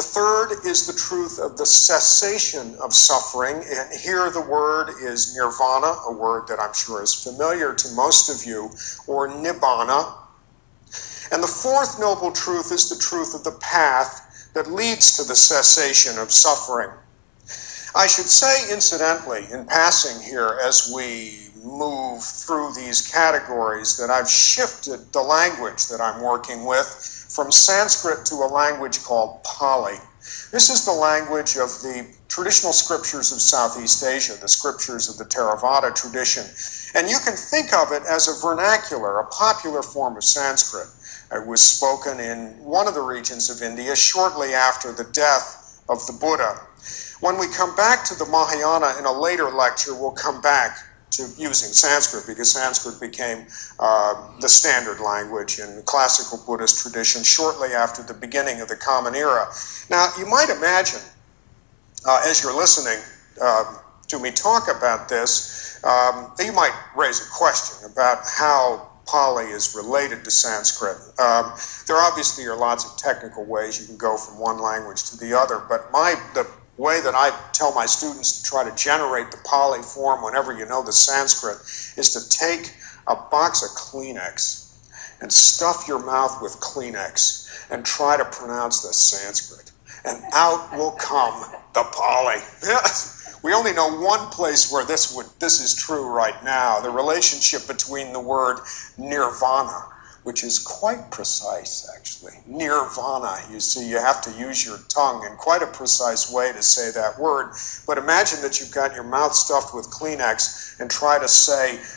The third is the truth of the cessation of suffering, and here the word is nirvana, a word that I'm sure is familiar to most of you, or nibbana. And the fourth noble truth is the truth of the path that leads to the cessation of suffering. I should say, incidentally, in passing here, as we move through these categories, that I've shifted the language that I'm working with from Sanskrit to a language called Pali. This is the language of the traditional scriptures of Southeast Asia, the scriptures of the Theravada tradition. And you can think of it as a vernacular, a popular form of Sanskrit. It was spoken in one of the regions of India shortly after the death of the Buddha. When we come back to the Mahayana in a later lecture, we'll come back to using Sanskrit, because Sanskrit became the standard language in classical Buddhist tradition shortly after the beginning of the Common Era. Now, you might imagine, as you're listening to me talk about this, that you might raise a question about how Pali is related to Sanskrit. There obviously are lots of technical ways you can go from one language to the other, but the way that I tell my students to try to generate the Pali form whenever you know the Sanskrit is to take a box of Kleenex and stuff your mouth with Kleenex and try to pronounce the Sanskrit. And out will come the Pali. We only know one place where this is true right now, the relationship between the word nirvana, which is quite precise, actually. Nirvana, you see, you have to use your tongue in quite a precise way to say that word. But imagine that you've got your mouth stuffed with Kleenex and try to say